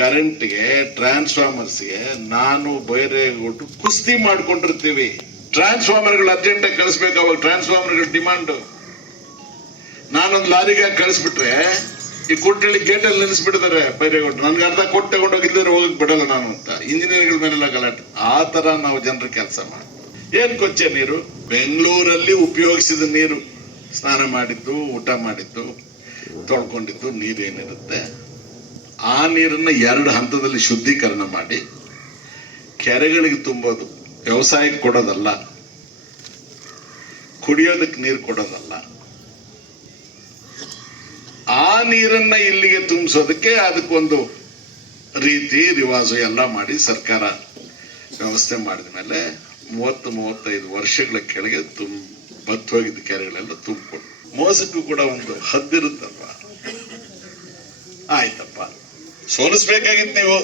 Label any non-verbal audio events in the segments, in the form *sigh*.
ಕರೆಂಟ್ಗೆ ಟ್ರಾನ್ಸ್ಫಾರ್ಮರ್ಸ್ಗೆ ನಾನು ಬೈರೆ ಒಟ್ಟು ಕುಸ್ತಿ ಮಾಡ್ಕೊಂಡಿರ್ತೀವಿ. ಟ್ರಾನ್ಸ್ಫಾರ್ಮರ್ಗಳು ಅರ್ಜೆಂಟಾಗಿ ಕಳಿಸ್ಬೇಕು, ಅವಾಗ ಟ್ರಾನ್ಸ್ಫಾರ್ಮರ್ಗಳ ಡಿಮಾಂಡು ನಾನೊಂದು ಲಾರಿಗೆ ಕಳಿಸ್ಬಿಟ್ರೆ, ಈ ಕೊಟ್ಟಳ್ಳಿ ಗೇಟಲ್ಲಿ ನಿಲ್ಲಿಸ್ಬಿಡ್ತಾರೆ ಬೈರೇಗೌಡರು ನನ್ಗೆ ಅರ್ಧ ಕೊಟ್ಟು ತಗೊಂಡೋಗಿದ್ರೆ ಹೋಗಕ್ಕೆ ಬಿಡಲ್ಲ ನಾನು ಅಂತ. ಇಂಜಿನಿಯರ್ಗಳ ಮೇಲೆಲ್ಲ ಗಲಾಟೆ. ಆ ತರ ನಾವು ಜನರ ಕೆಲಸ ಮಾಡಿ. ಏನ್ ಕೊಚ್ಚೆ ನೀರು? ಬೆಂಗಳೂರಲ್ಲಿ ಉಪಯೋಗಿಸಿದ ನೀರು. ಸ್ನಾನ ಮಾಡಿದ್ದು, ಊಟ ಮಾಡಿದ್ದು, ತೊಳ್ಕೊಂಡಿದ್ದು, ನೀರೇನಿರುತ್ತೆ? ಆ ನೀರನ್ನ ಎರಡು ಹಂತದಲ್ಲಿ ಶುದ್ಧೀಕರಣ ಮಾಡಿ ಕೆರೆಗಳಿಗೆ ತುಂಬೋದು, ವ್ಯವಸಾಯಕ್ಕೆ ಕೊಡೋದಲ್ಲ, ಕುಡಿಯೋದಕ್ಕೆ ನೀರು ಕೊಡೋದಲ್ಲ. ಆ ನೀರನ್ನ ಇಲ್ಲಿಗೆ ತುಂಬಿಸೋದಕ್ಕೆ ಅದಕ್ಕೊಂದು ರೀತಿ ರಿವಾಜು ಎಲ್ಲ ಮಾಡಿ ಸರ್ಕಾರ ವ್ಯವಸ್ಥೆ ಮಾಡಿದ ಮೇಲೆ ಮೂವತ್ತು, ಮೂವತ್ತೈದು ವರ್ಷಗಳ ಕೆಳಗೆ ತುಂಬ ಬತ್ತೋಗಿದ್ದ ಕೆರೆಗಳೆಲ್ಲ ತುಂಬಿಕೊಂಡು ಮೋಸಕ್ಕೂ ಕೂಡ ಒಂದು ಹದ್ದಿರುತ್ತಲ್ವಾ? ಸೋಲಿಸ್ಬೇಕಾಗಿತ್ತು ನೀವು.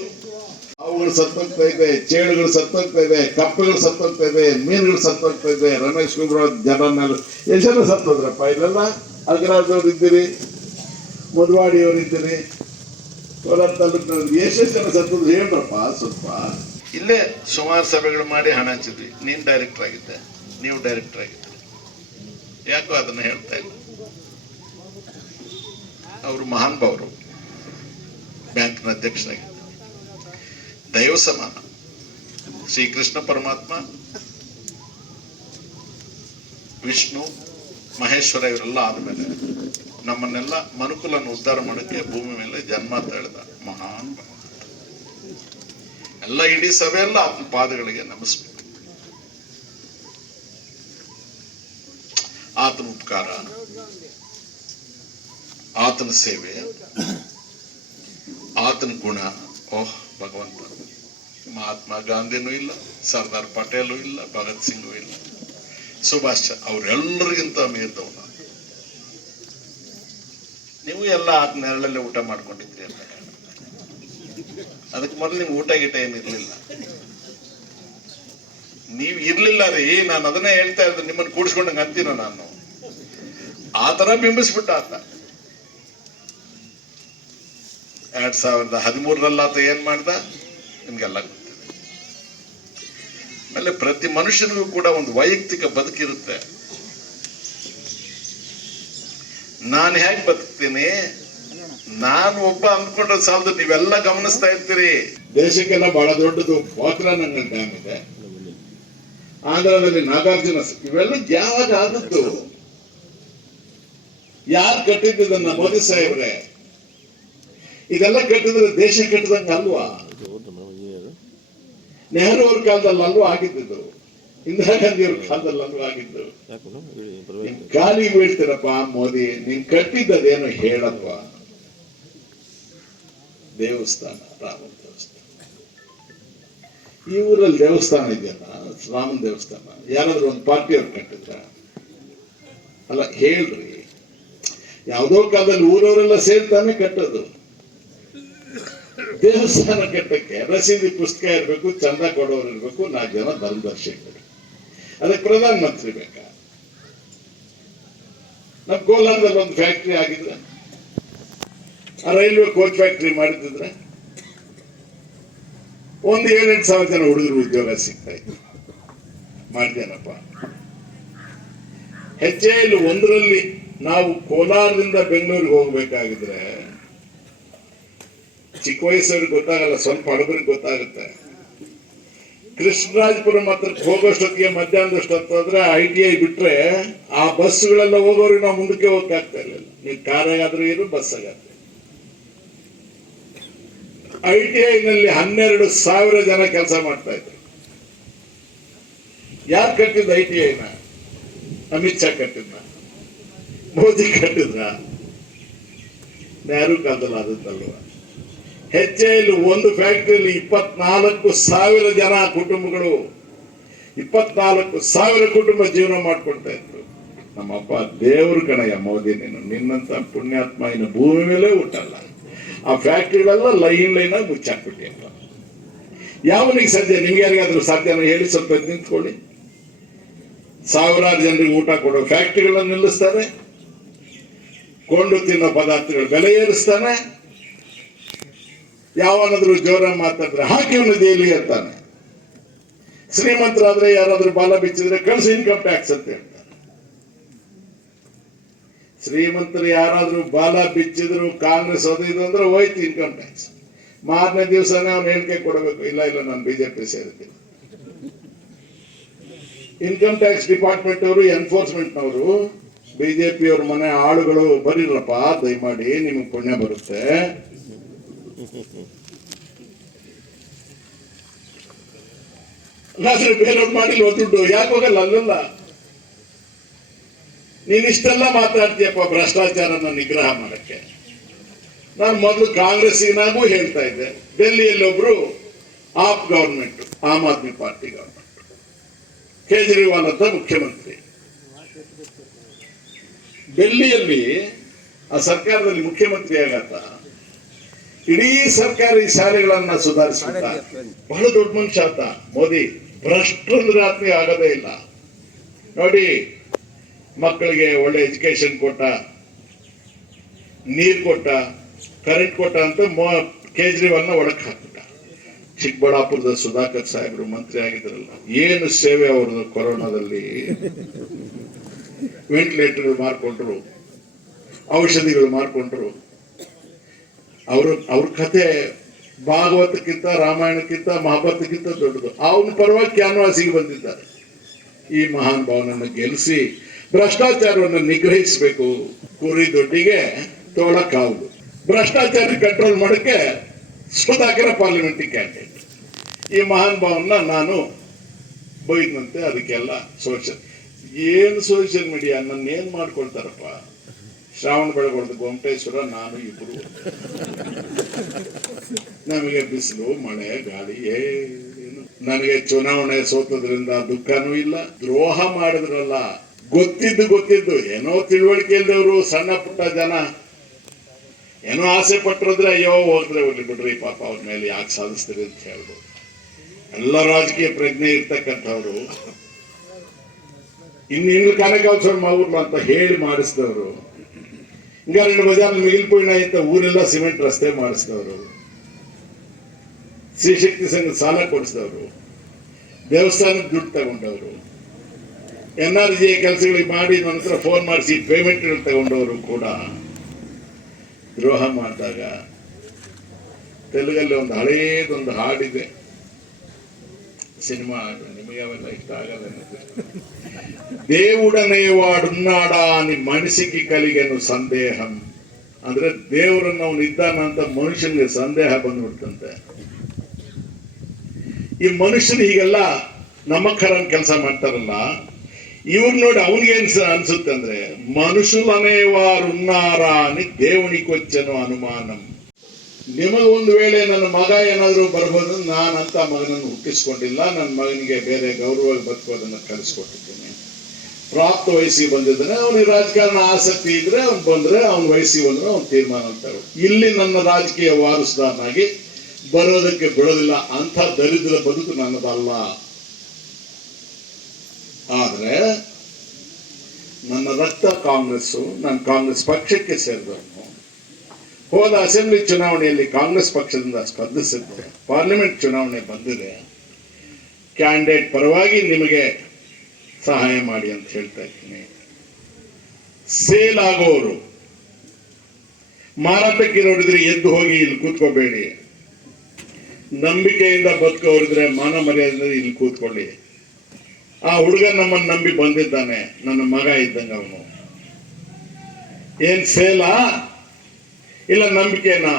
ಹಾವುಗಳು ಸತ್ತೋಗ್ತಾ ಇದೆ ಚೇಳುಗಳು ಸತ್ತೋಗ್ತಾ ಇದೆ ಕಪ್ಪುಗಳು ಸತ್ತೋಗ್ತಾ ಇದೆ ಮೀನುಗಳು ಸತ್ತೋಗ್ತಾ ಇದೆ ರಮೇಶ್ ಕುಮಾರ್ ಜನರನ್ನೆಲ್ಲ ಎಷ್ಟು ಜನ ಸತ್ತೋದ್ರಪ್ಪ? ಇಲ್ಲೆಲ್ಲ? ಅಗ್ರಾಜವ್ರು ಇದ್ದೀರಿ ಮುದ್ವಾಡಿಯವರು ಇದ್ದೀರಿ ಕೋಲಾರ ತಾಲೂಕಿನವ್ರು ಎಷ್ಟೆಷ್ಟು ಜನ ಸತ್ತೋದ್ರು ಹೇಳ್ರಪ್ಪ ಸ್ವಲ್ಪ. ಇಲ್ಲೇ ಸುಮಾರು ಸಭೆಗಳು ಮಾಡಿ ಹಣ ಹಚ್ಚಿದ್ವಿ ನೀನ್ ಡೈರೆಕ್ಟರ್ ಆಗಿದ್ದೆ ನೀವು ಡೈರೆಕ್ಟರ್ ಆಗಿದ್ದೆ ಯಾಕೋ ಅದನ್ನ ಹೇಳ್ತಾ ಇಲ್ಲ ಅವರು ಮಹಾನ್ ಭಾವರು ಬ್ಯಾಂಕ್ನ ಅಧ್ಯಕ್ಷರಾಗಿದ್ದರು ದೈವ ಸಮಾನ. ಶ್ರೀ ಕೃಷ್ಣ ಪರಮಾತ್ಮ, ವಿಷ್ಣು, ಮಹೇಶ್ವರ ಇವರೆಲ್ಲ ಆದಮೇಲೆ ನಮ್ಮನ್ನೆಲ್ಲ ಮನುಕುಲನ್ನು ಉದ್ಧಾರ ಮಾಡೋಕ್ಕೆ ಭೂಮಿ ಮೇಲೆ ಜನ್ಮ ತಳೆದ ಮಹಾನ್ ಎಲ್ಲ ಇಡೀ ಸಭೆ ಎಲ್ಲ ಆತನ ಪಾದಗಳಿಗೆ ನಮಿಸ್ಬೇಕು ಆತನ ಉಪಕಾರ ಆತನ ಸೇವೆ. ಆತನ ಗುಣ. ಓಹ್, ಭಗವಂತ. ಮಹಾತ್ಮ ಗಾಂಧಿನೂ ಇಲ್ಲ, ಸರ್ದಾರ್ ಪಟೇಲು ಇಲ್ಲ, ಭಗತ್ ಸಿಂಗು ಇಲ್ಲ. ಸುಭಾಷ್ ಚಂದ್ರ ಅವರೆಲ್ಲರಿಗಿಂತ ಮೀರಿದವನು ನೀವು. ಎಲ್ಲ ಆತ ನೆರಳಲ್ಲೇ ಊಟ ಮಾಡ್ಕೊಂಡಿದ್ರಿ ಅಂತ ಅದಕ್ಕೆ ಮೊದಲು ನಿಮ್ಗೆ ಊಟ ಗೀಟ ಏನಿರಲಿಲ್ಲ ನೀವು ಇರ್ಲಿಲ್ಲ ರೀ ನಾನು ಅದನ್ನೇ ಹೇಳ್ತಾ ಇದ್ದೆ ನಿಮ್ಮನ್ನು ಕೂಡಿಸ್ಕೊಂಡಂಗೆ ಅಂತೀನ ನಾನು? ಆ ಥರ ಬಿಂಬಿಸ್ಬಿಟ್ಟ ಆತ. ಎರಡ್ ಸಾವಿರದ ಹದಿಮೂರರಲ್ಲಿ ಆತ ಏನ್ ಮಾಡ್ದ? ನಿಮ್ಗೆಲ್ಲ ಗೊತ್ತಿದೆ. ಆಮೇಲೆ ಪ್ರತಿ ಮನುಷ್ಯನಿಗೂ ಕೂಡ ಒಂದು ವೈಯಕ್ತಿಕ ಬದುಕಿರುತ್ತೆ ನಾನು ಹೇಗೆ ಬದುಕ್ತೀನಿ? ನಾನು ಒಬ್ಬ ಅಂದ್ಕೊಂಡ್ರೆ ಸಾಲದು, ನೀವೆಲ್ಲ ಗಮನಿಸ್ತಾ ಇರ್ತೀರಿ. ದೇಶಕ್ಕೆಲ್ಲ ಬಹಳ ದೊಡ್ಡದು ಡ್ಯಾಮ್ ಇದೆ. ಆಂಧ್ರದಲ್ಲಿ ನಾಗಾರ್ಜುನ ಇವೆಲ್ಲ ಯಾವಾಗ ಆದದ್ದು? ಯಾರು ಕಟ್ಟಿದ್ದನ್ನ ಮೋದಿ ಸಾಹೇಬ್ರೆ? ಇದೆಲ್ಲ ಕಟ್ಟಿದ್ರೆ ದೇಶ ಕೆಟ್ಟದಂಗೆ ಅಲ್ವಾ? ನೆಹರು ಅವ್ರ ಕಾಲದಲ್ಲಿ ಅಲ್ವಾ ಆಗಿದ್ದು ಇಂದಿರಾ ಗಾಂಧಿ ಅವ್ರ ಕಾಲದಲ್ಲಿ ಅಲ್ವಾ ಆಗಿದ್ದು? ಗಾಲಿ ಬೀಳ್ತೀರಪ್ಪ ಮೋದಿ, ನೀನ್ ಕಟ್ಟಿದ್ದದೇನು ಹೇಳಪ್ಪ? ದೇವಸ್ಥಾನ, ರಾಮನ ದೇವಸ್ಥಾನ. ಈ ಊರಲ್ಲಿ ದೇವಸ್ಥಾನ ಇದೆಯಲ್ಲ, ರಾಮನ ದೇವಸ್ಥಾನ? ಯಾರಾದ್ರೂ ಒಂದು ಪಾರ್ಟಿಯವ್ರು ಕಟ್ಟಿದ್ರ? ಅಲ್ಲ, ಹೇಳ್ರಿ. ಯಾವುದೋ ಕಾಲದಲ್ಲಿ ಊರವರೆಲ್ಲ ಸೇರ್ತಾನೆ ಕಟ್ಟೋದು. ದೇವಸ್ಥಾನ ಕಟ್ಟಕ್ಕೆ ರಸೀದಿ ಪುಸ್ತಕ ಇರಬೇಕು, ಚಂದ ಕೊಡೋರು ಇರಬೇಕು, ನಾಲ್ಕು ಜನ ಧರ್ಮದರ್ಶಕರು ಅದಕ್ಕೆ ಪ್ರಧಾನ ಮಂತ್ರಿ ಬೇಕಾ? ನಮ್ಮ ಕೋಲಾರದಲ್ಲಿ ಒಂದು ಫ್ಯಾಕ್ಟ್ರಿ ಆಗಿದ್ರೆ, ಆ ರೈಲ್ವೆ ಕೋಚ್ ಫ್ಯಾಕ್ಟ್ರಿ ಮಾಡಿದ್ರೆ ಒಂದು ಏಳೆಂಟು ಸಾವಿರ ಜನ ಹುಡುಗರು ಉದ್ಯೋಗ ಸಿಗ್ತಾ ಇತ್ತು. ಮಾಡ್ತೇನಪ್ಪ ಹೆಚ್ಚೆಯಲ್ಲಿ ಒಂದರಲ್ಲಿ ನಾವು ಕೋಲಾರದಿಂದ ಬೆಂಗಳೂರಿಗೆ ಹೋಗ್ಬೇಕಾಗಿದ್ರೆ ಚಿಕ್ಕ ವಯಸ್ಸವ್ರಿಗೆ ಗೊತ್ತಾಗಲ್ಲ, ಸ್ವಲ್ಪ ಹಡಬರಿಗೆ ಗೊತ್ತಾಗುತ್ತೆ. ಕೃಷ್ಣರಾಜಪುರ ಮಾತ್ರ ಹೋಗೋಷ್ಟೊತ್ತಿಗೆ ಮಧ್ಯಾಹ್ನದಷ್ಟು ಹೋದ್ರೆ ಐ ಟಿ ಐ ಬಿಟ್ರೆ ಆ ಬಸ್ಗಳೆಲ್ಲ ಹೋಗೋರಿಗೆ ನಾವು ಮುಂದಕ್ಕೆ ಹೋಗ್ತಾ ಇರಲಿಲ್ಲ ನೀವು ಕಾರಾಗಾದ್ರೂ ಇರು ಆಗತ್ತೆ ಐ ಟಿ ಐನಲ್ಲಿ ಹನ್ನೆರಡು ಸಾವಿರ ಜನ ಕೆಲಸ ಮಾಡ್ತಾ ಇದ್ರು. ಯಾರು ಕಟ್ಟಿದ್ದು ಐ ಟಿ ಐನ? ಅಮಿತ್ ಶಾ ಕಟ್ಟಿದ್ನ ಮೋದಿ ಕಟ್ಟಿದ್ರ ನೆಹರು ಕಾಲದಲ್ಲಿ ಹೆಚ್ಚೆಯಲ್ಲಿ ಒಂದು ಫ್ಯಾಕ್ಟರಿಯಲ್ಲಿ ಇಪ್ಪತ್ನಾಲ್ಕು ಸಾವಿರ ಜನ ಕುಟುಂಬಗಳು, ಇಪ್ಪತ್ನಾಲ್ಕು ಸಾವಿರ ಕುಟುಂಬ ಜೀವನ ಮಾಡ್ಕೊಳ್ತಾ ಇದ್ರು. ನಮ್ಮಪ್ಪ, ದೇವ್ರ ಕಣಯ್ಯ, ಮೋದಿ ನೀನು ನಿನ್ನಂತ ಪುಣ್ಯಾತ್ಮ ಇನ್ನು ಭೂಮಿ ಮೇಲೆ ಹುಟ್ಟಲ್ಲ. ಆ ಫ್ಯಾಕ್ಟ್ರಿಗಳೆಲ್ಲ ಲೈನ್ ಲೈನ್ ಆಗಿ ಮುಚ್ಚಾಕ್ಬಿಟ್ಟಿಲ್ಲ ಯಾವನಿಗೆ ಸಾಧ್ಯ? ನಿಮ್ಗೆ ಯಾರಿಗಾದ್ರೂ ಸಾಧ್ಯ ಹೇಳಿ ಸ್ವಲ್ಪ ನಿಂತ್ಕೊಳ್ಳಿ. ಸಾವಿರಾರು ಜನರಿಗೆ ಊಟ ಕೊಡೋ ಫ್ಯಾಕ್ಟ್ರಿಗಳನ್ನು ನಿಲ್ಲಿಸ್ತಾರೆ. ಕೊಂಡು ತಿನ್ನೋ ಪದಾರ್ಥಗಳ ಬೆಲೆ ಏರಿಸ್ತಾನೆ. ಯಾವನಾದ್ರೂ ಜೋರ ಮಾತಾಡಿದ್ರೆ ಹಾಕಿ ಅವನು ದೇಲಿ ಅಂತಾನೆ. ಶ್ರೀಮಂತರಾದ್ರೆ ಯಾರಾದ್ರೂ ಬಾಲ ಬಿಚ್ಚಿದ್ರೆ ಕಳಿಸಿ ಇನ್ಕಮ್ ಟ್ಯಾಕ್ಸ್ ಅಂತ ಹೇಳ್ತಾರೆ. ಶ್ರೀಮಂತರು ಯಾರಾದ್ರೂ ಬಾಲ ಬಿಚ್ಚಿದ್ರು ಕಾಂಗ್ರೆಸ್ ಇದು ಅಂದ್ರೆ ಹೋಯ್ತು ಇನ್ಕಮ್ ಟ್ಯಾಕ್ಸ್ ಮಾರನೇ ದಿವಸನೇ ಅವ್ನು ಹೇಳಿಕೆ ಕೊಡಬೇಕು. ಇಲ್ಲ ಇಲ್ಲ, ನಾನು ಬಿಜೆಪಿ ಸೇರ್ತೀನಿ. ಇನ್ಕಮ್ ಟ್ಯಾಕ್ಸ್ ಡಿಪಾರ್ಟ್ಮೆಂಟ್ ಅವರು ಎನ್ಫೋರ್ಸ್ಮೆಂಟ್ ಅವರು ಬಿಜೆಪಿ ಅವ್ರ ಮನೆ ಆಳುಗಳು, ಬರೀರಪ್ಪ, ದಯಮಾಡಿ ನಿಮಗೆ ಪುಣ್ಯ ಬರುತ್ತೆ. ಬೇರೆಯವ್ರು ಮಾಡಿಲ್ವ ದುಡ್ಡು ಯಾಕೆ ಹೋಗಲ್ಲ ಅಲ್ಲಲ್ಲ? ನೀನ್ ಇಷ್ಟೆಲ್ಲ ಮಾತಾಡ್ತೀಯಪ್ಪ ಭ್ರಷ್ಟಾಚಾರನ ನಿಗ್ರಹ ಮಾಡಕ್ಕೆ. ನಾನು ಮೊದಲು ಕಾಂಗ್ರೆಸ್ಸಿನಾಗೂ ಹೇಳ್ತಾ ಇದ್ದೆ. ಡೆಲ್ಲಿಯಲ್ಲಿ ಒಬ್ರು AAP government Aam Aadmi party government Kejriwal ಅಂತ ಮುಖ್ಯಮಂತ್ರಿ. ಡೆಲ್ಲಿಯಲ್ಲಿ ಆ ಸರ್ಕಾರದಲ್ಲಿ ಮುಖ್ಯಮಂತ್ರಿ ಆಗತ್ತ ಇಡೀ ಸರ್ಕಾರಿ ಶಾಲೆಗಳನ್ನ ಸುಧಾರಿಸ್ಬಿಟ್ಟ ಬಹಳ ದೊಡ್ಡ ಮನುಷ್ಯ ಅಂತ. ಮೋದಿ ಭ್ರಷ್ಟ ರಾತ್ರಿ ಆಗದೇ ಇಲ್ಲ. ನೋಡಿ ಮಕ್ಕಳಿಗೆ ಒಳ್ಳೆ ಎಜುಕೇಶನ್ ಕೊಟ್ಟ ನೀರ್ ಕೊಟ್ಟ ಕರೆಂಟ್ ಕೊಟ್ಟ ಅಂತ ಕೇಜ್ರಿವಾಲ್ನ ಒಳಕ್ ಹಾಕ್ಬಿಟ್ಟ. ಚಿಕ್ಕಬಳ್ಳಾಪುರದ ಸುಧಾಕರ್ ಸಾಹೇಬ್ರು ಮಂತ್ರಿ ಆಗಿದ್ರಲ್ಲ ಏನು ಸೇವೆ ಅವ್ರದ್ದು ಕೊರೋನಾದಲ್ಲಿ? *laughs* ವೆಂಟಿಲೇಟರ್ ಮಾರ್ಕೊಂಡ್ರು ಔಷಧಿಗಳು ಮಾರ್ಕೊಂಡ್ರು. ಅವರು, ಅವ್ರ ಕತೆ ಭಾಗವತಕ್ಕಿಂತ ರಾಮಾಯಣಕ್ಕಿಂತ ಮಹಾಭಾರತಕ್ಕಿಂತ ದೊಡ್ಡದು ಅವನ ಪರವಾಗಿ ಕ್ಯಾನ್ವಾಸಿಗೆ ಬಂದಿದ್ದಾರೆ. ಈ ಮಹಾನ್ ಭಾವನನ್ನು ಗೆಲ್ಲಿಸಿ ಭ್ರಷ್ಟಾಚಾರವನ್ನು ನಿಗ್ರಹಿಸಬೇಕು. ಕುರಿ ದೊಡ್ಡಿಗೆ ತೋಳಕ್ಕಾವುದು ಭ್ರಷ್ಟಾಚಾರ ಕಂಟ್ರೋಲ್ ಮಾಡಕ್ಕೆ ಸುಧಾಕರ ಪಾರ್ಲಿಮೆಂಟ್ ಕ್ಯಾಂಡಿಡೇಟ್ ಈ ಮಹಾನ್ ಭಾವನ ನಾನು ಬೈದಂತೆ ಅದಕ್ಕೆಲ್ಲ ಸೋಷಿಯಲ್ ಏನು ಸೋಷಿಯಲ್ ಮೀಡಿಯಾ ನನ್ನ ಏನು ಮಾಡ್ಕೊಳ್ತಾರಪ್ಪ? ಶ್ರಾವಣ ಬೆಳಗೊಳದ ಗೊಮಟೇಶ್ವರ ನಾನು ಇಬ್ರು. ನಮಗೆ ಬಿಸಿಲು, ಮಳೆ, ಗಾಳಿ ಏನು? ನನಗೆ ಚುನಾವಣೆ ಸೋತದ್ರಿಂದ ದುಃಖನೂ ಇಲ್ಲ, ದ್ರೋಹ ಮಾಡಿದ್ರಲ್ಲ. ಗೊತ್ತಿದ್ದು ಗೊತ್ತಿದ್ದು, ಏನೋ ತಿಳುವಳಿಕೆ ಇಲ್ದವರು ಸಣ್ಣ ಪುಟ್ಟ ಜನ. ಏನೋ ಆಸೆ ಪಟ್ಟಿರೋದ್ರೆ ಅಯ್ಯೋ, ಹೋದ್ರೆ ಹೋಗ್ಲಿ ಬಿಡ್ರಿ, ಪಾಪ ಅವ್ರ ಮೇಲೆ ಯಾಕೆ ಸಾಧಿಸ್ತೀರಿ ಅಂತ ಹೇಳ್ಬೋದು. ಎಲ್ಲ ರಾಜಕೀಯ ಪ್ರಜ್ಞೆ ಇರ್ತಕ್ಕಂಥವ್ರು. ಇನ್ನು ಕನಕಾಲ್ಸೋಣ ಮಾವುರ್ಲು ಅಂತ ಹೇಳಿ ಮಾಡಿಸಿದವರು. ఇంకా ಬಜಾರ್ బజార్లు మిగిలిపోయినాయి ఇంత ಸಿಮೆಂಟ್ ರಸ್ತೆ రస్తే ಮಾಡಿಸಿದವರು ಶ್ರೀಶಕ್ತಿ ಸಂಘ ಸಾಲ ಕೊಡಿಸಿದವರು. ದೇವಸ್ಥಾನಕ್ಕೆ ದುಡ್ಡು ತಗೊಂಡವರು. ಎನ್ ಆರ್ ಜಿ ಕೆಲಸಗಳಿಗೆ ಮಾಡಿ ನಂತರ ಫೋನ್ ಮಾಡಿಸಿ ಪೇಮೆಂಟ್ಗಳು ತಗೊಂಡವರು ಕೂಡ. ದ್ರೋಹ ಮಾಡಿದಾಗ ತೆಲುಗಲ್ಲಿ ಒಂದು ಹಳೇದೊಂದು ಹಾಡಿದೆ. ಸಿನಿಮಾ ಹಾಡು ನಿಮಗೆ ಅವೆಲ್ಲ ಇಷ್ಟ ಆಗಲ್ಲ ಅನ್ನಿಸುತ್ತೆ. దేవుడనే వాడున్నాడా అని మనిషికి కలిగను ಸಂದೇಹಂ ಅಂದ್ರೆ ದೇವರನ್ನ ಅವನು ಇದ್ದಾನಂತ ಮನುಷ್ಯನಿಗೆ ಸಂದೇಹ ಬಂದ್ಬಿಡ್ತಂತೆ ಈ ಮನುಷ್ಯನು ಹೀಗೆಲ್ಲ ನಮ್ಮಕ್ಕರನ್ ಕೆಲಸ ಮಾಡ್ತಾರಲ್ಲ ಇವ್ರು ನೋಡಿ ಅವನಿಗೇನ್ ಅನ್ಸುತ್ತೆ ಅಂದ್ರೆ ಮನುಷ್ಯುಲನೇ ವಾರುನ್ನಾರ అని దేవునికొచ్చెను ಅನುಮಾನಂ ನಿಮಗೊಂದು ವೇಳೆ ನನ್ನ ಮಗ ಏನಾದರೂ ಬರ್ಬೋದು, ನಾನಂತ ಮಗನನ್ನು ಹುಟ್ಟಿಸ್ಕೊಂಡಿಲ್ಲ ನನ್ನ ಮಗನಿಗೆ ಬೇರೆ ಗೌರವ ಬದುಕೋದನ್ನು ಕಲಿಸ್ಕೊಟ್ಟಿದ್ದೀನಿ ಪ್ರಾಪ್ತ ವಯಸ್ಸಿಗೆ ಬಂದಿದ್ದಾನೆ, ಅವನಿಗೆ ರಾಜಕಾರಣ ಆಸಕ್ತಿ ಇದ್ರೆ ಅವ್ನು ಬಂದ್ರೆ ಅವ್ನ ವಯಸ್ಸಿಗೆ ಬಂದ್ರೆ ಅವ್ನು ತೀರ್ಮಾನ ಅಂತಾರೆ. ಇಲ್ಲಿ ನನ್ನ ರಾಜಕೀಯ ವಾರಸುದಾರನಾಗಿ ಬರೋದಕ್ಕೆ ಬಿಡೋದಿಲ್ಲ, ಅಂಥ ದರಿದ್ರ ಬದುಕು ನನ್ನದಲ್ಲ. ಆದ್ರೆ ನನ್ನ ರಕ್ತ ಕಾಂಗ್ರೆಸ್ಸು, ನಾನು ಕಾಂಗ್ರೆಸ್ ಪಕ್ಷಕ್ಕೆ ಸೇರಿದವನು ಹೋದ ಅಸೆಂಬ್ಲಿ ಚುನಾವಣೆಯಲ್ಲಿ ಕಾಂಗ್ರೆಸ್ ಪಕ್ಷದಿಂದ ಸ್ಪರ್ಧಿಸಿದ್ದೆ ಪಾರ್ಲಿಮೆಂಟ್ ಚುನಾವಣೆ ಬಂದಿದೆ, ಕ್ಯಾಂಡಿಡೇಟ್ ಪರವಾಗಿ ನಿಮಗೆ ಸಹಾಯ ಮಾಡಿ ಅಂತ ಹೇಳ್ತಾ ಇದ್ದೀನಿ. ಸೇಲ್ ಆಗೋರು, ಮಾರಾಟಕ್ಕೆ ನೋಡಿದ್ರೆ ಎದ್ದು ಹೋಗಿ ಇಲ್ಲಿ ಕೂತ್ಕೋಬೇಡಿ. ನಂಬಿಕೆಯಿಂದ ಬದುಕೋರಿದ್ರೆ ಮಾನ ಮರ್ಯಾದೆ ಇಲ್ಲಿ ಕೂತ್ಕೊಳ್ಳಿ. ಆ ಹುಡುಗ ನಮ್ಮನ್ನು ನಂಬಿ ಬಂದಿದ್ದಾನೆ, ನನ್ನ ಮಗ ಇದ್ದಂಗೆ ಅವನು. ಏನ್ ಸೇಲಾ? ಇಲ್ಲ, ನಂಬಿಕೆನಾ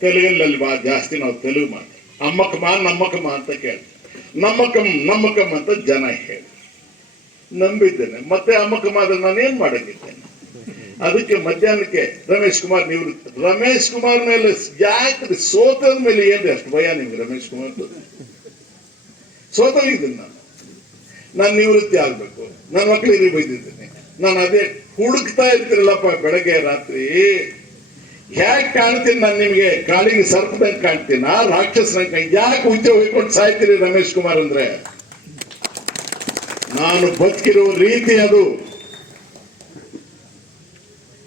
ತೆಲುಗಲ್ಲಿ ಬಾ, ಜಾಸ್ತಿ ನಾವು ತೆಲುಗು ಮಾತು ಅಮ್ಮಕ್ಕಮ್ಮ, ನಮ್ಮಕ್ಕಮ್ಮ ಅಂತ ಕೇಳಿ ನಮ್ಮಕಂ ನಮ್ಮಕ್ಕಮ್ಮ ಅಂತ ಜನ ಹೇಳಿ. ನಂಬಿದ್ದೇನೆ. ಮತ್ತೆ ಅಮ್ಮಕ್ಕಮ್ಮ ಆದ್ರೆ ನಾನು ಏನ್ ಮಾಡಂಗಿದ್ದೇನೆ ಅದಕ್ಕೆ ಮಧ್ಯಾಹ್ನಕ್ಕೆ ರಮೇಶ್ ಕುಮಾರ್ ನಿವೃತ್ತ. ರಮೇಶ್ ಕುಮಾರ್ ಮೇಲೆ ಯಾಕೆ ಸೋತದ ಮೇಲೆ ಏನ್ರಿ ಅಷ್ಟು ಭಯ ನಿಮ್ಗೆ ರಮೇಶ್ ಕುಮಾರ್? ಸೋತೋಗಿದ್ದೀನಿ ನಾನು. ನಾನು ನಿವೃತ್ತಿ ಆಗ್ಬೇಕು. ನನ್ನ ಮಕ್ಕಳಿಗೆ ಬೈದಿದ್ದೇನೆ. ನಾನು ಅದೇ ಹುಡುಕ್ತಾ ಇರ್ತಿರಲ್ಲಪ್ಪ ಬೆಳಗ್ಗೆ ರಾತ್ರಿ. ಹೇಗ್ ಕಾಣ್ತೀನಿ ನಾನು ನಿಮಗೆ? ಕಾಲಿಗೆ ಸರ್ಪದಂಗೆ ಕಾಣ್ತೀನ. ರಾಕ್ಷಸನ ಯಾಕೆ ಉದ್ಯೋಗ ಹೋಗ್ಕೊಂಡು ಸಾಯ್ತೀರಿ ರಮೇಶ್ ಕುಮಾರ್ ಅಂದ್ರೆ? ನಾನು ಬದುಕಿರೋ ರೀತಿ ಅದು.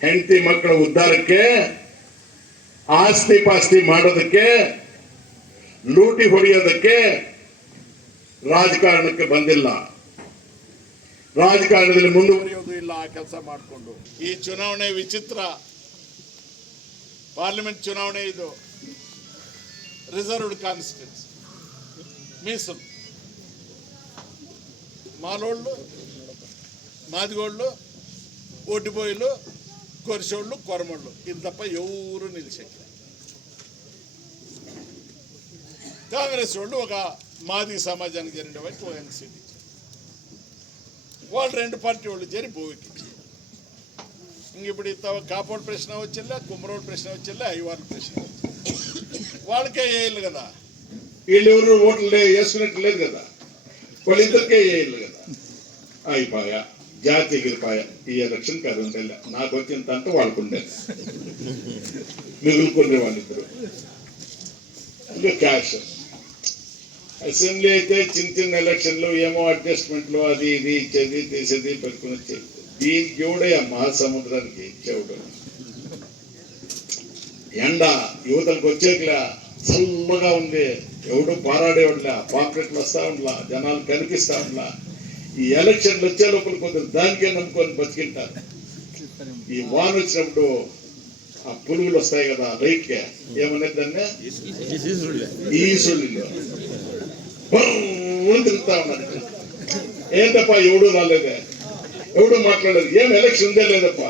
ಹೆಂಡತಿ ಮಕ್ಕಳ ಉದ್ಧಾರಕ್ಕೆ ಆಸ್ತಿ ಪಾಸ್ತಿ ಮಾಡೋದಕ್ಕೆ, ಲೂಟಿ ಹೊಡೆಯೋದಕ್ಕೆ ರಾಜಕಾರಣಕ್ಕೆ ಬಂದಿಲ್ಲ. ರಾಜಕಾರಣದಲ್ಲಿ ಮುಂದುವರಿಯೋದು ಇಲ್ಲ ಆ ಕೆಲಸ ಮಾಡಿಕೊಂಡು ಈ ಚುನಾವಣೆ ವಿಚಿತ್ರ ಪಾರ್ಲಿಮೆಂಟ್ ಚುನಾವಣೆ ಇದು ರಿಸರ್ವ್ಡ್ ಕಾನ್ಸ್ಟಿಟ್ಯೂನ್ಸಿ ಮೀಸಲು మాలోళ్ళు మాదిగోళ్ళు ఒడ్డిపోయిలు కొరిసోళ్ళు కొరమళ్ళు. ఇది తప్ప ఎవరు నిలిచెక్క కాంగ్రెస్ వాళ్ళు ఒక మాది సమాజానికి జరిగిన వైపు ఎన్సీటీ వాళ్ళు రెండు పార్టీ వాళ్ళు చేరి భూమికి ఇంక ఇప్పుడు ఇత కాపోడు ప్రశ్న వచ్చిందా కుమ్మరోడు ప్రశ్న వచ్చిందా ఐవార్ల ప్రశ్న వచ్చింది వాళ్ళకే వేయాలి కదా వీళ్ళు ఎవరు ఓట్లు వేసుకున్నట్టు లేదు కదా వాళ్ళిద్దరికే వేయాలి కదా అయిపోయా జాతి ఎగిరిపాయ ఈ ఎలక్షన్ కాదు ఉండే నాకు వచ్చిన తంట వాళ్ళకు ఉండేది మిగులుకునే వాళ్ళిద్దరు ఇంకా క్యాష్ అసెంబ్లీ అయితే చిన్న చిన్న ఎలక్షన్లు ఏమో అడ్జస్ట్మెంట్లు అది ఇది ఇచ్చేది తీసేది పెట్టుకుని వచ్చేది. దీనికి ఎవడే ఆ మహాసముద్రానికి ఇచ్చేవాడు ఎండ యువతలకు వచ్చేట్లా చల్లగా ఉంది. ఎవడు పారాడేవాడులా పాంప్లెట్లు వస్తా ఉండలా జనాలు కనిపిస్తా ఉండలా. ఈ ఎలక్షన్లు వచ్చే లోపల కొందరు దానికే నమ్ముకొని బతికింటారు. ఈ వాన వచ్చినప్పుడు ఆ పురుగులు వస్తాయి కదా గా ఏమనేది దాన్ని? ఈసుళ్ళు తిరుగుతా ఉన్నాడు ఏంటప్ప ఎవడు రాలేదే? ఎవడు మాట్లాడలేదు. ఏం ఎలక్షన్ ఉందే లేదప్ప?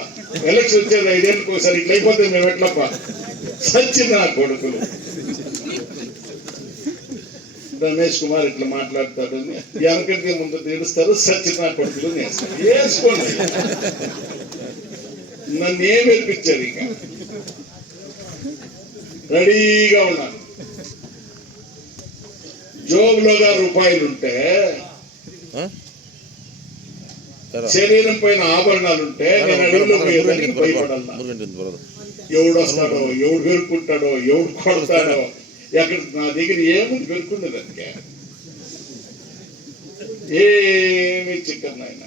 ఎలక్షన్ వచ్చేది ఐదేళ్ళకి ఒకసారి ఇట్లా అయిపోతే మేము ఎట్లప్ప? సచ్చిన కొడుకులు. రమేష్ కుమార్ ఇట్లా మాట్లాడతాడని వెనకటికి ముందు తీరుస్తారు సచ్చిన కొడుకులు వేసుకోండి. నన్ను ఏం వెలిపించారు ఇంకా? రెడీగా ఉన్నాను. జోబులోగా రూపాయలు ఉంటే శరీరం పైన ఆభరణాలు ఉంటే నేను అడవిలో పోయేదానికి భయపడాల ఎవడు వస్తాడో ఎవడు వెరుక్కుంటాడో ఎవడు కొడతాడో ఎక్కడ నా దగ్గర ఏముంది వెరుక్కున్నదానికి ఏమి చిక్కర్ నాయన.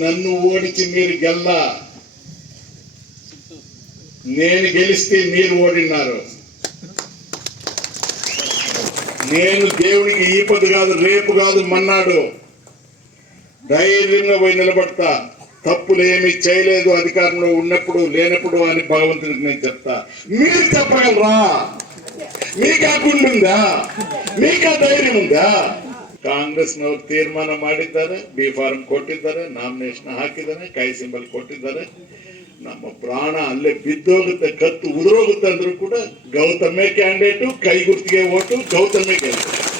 నన్ను ఓడించి మీరు గెల్లా. నేను గెలిస్తే మీరు ఓడిన్నారు నేను దేవునికి ఈ పొద్దు కాదు రేపు కాదు మన్నాడు ధైర్యంగా పోయి నిలబడతా తప్పులు ఏమి చేయలేదు అధికారంలో ఉన్నప్పుడు లేనప్పుడు అని భగవంతుడికి నేను చెప్తా మీరు చెప్పగలరా మీకు ಆ ಗುಂಡುಂದಾ మీకు ಆ ಧೈರ್ಯ ఉందా ಕಾಂಗ್ರೆಸ್ನವರು ತೀರ್ಮಾನ ಮಾಡಿದ್ದಾರೆ ಬಿ ಫಾರ್ಮ್ ಕೊಟ್ಟಿದ್ದಾರೆ ನಾಮಿನೇಷನ್ ಹಾಕಿದ್ದಾರೆ ಕೈ ಸಿಂಬಲ್ ಕೊಟ್ಟಿದ್ದಾರೆ ನಮ್ಮ ಪ್ರಾಣ ಅಲ್ಲೇ ಬಿದ್ದೋಗುತ್ತೆ, ಕತ್ತು ಉದುರೋಗುತ್ತೆ ಅಂದ್ರೂ ಕೂಡ ಗೌತಮೇ ಕ್ಯಾಂಡಿಡೇಟು ಕೈ ಗುರ್ತಿಗೆ ಓಟು, ಗೌತಮೇ ಗೆಲ್ತಾರೆ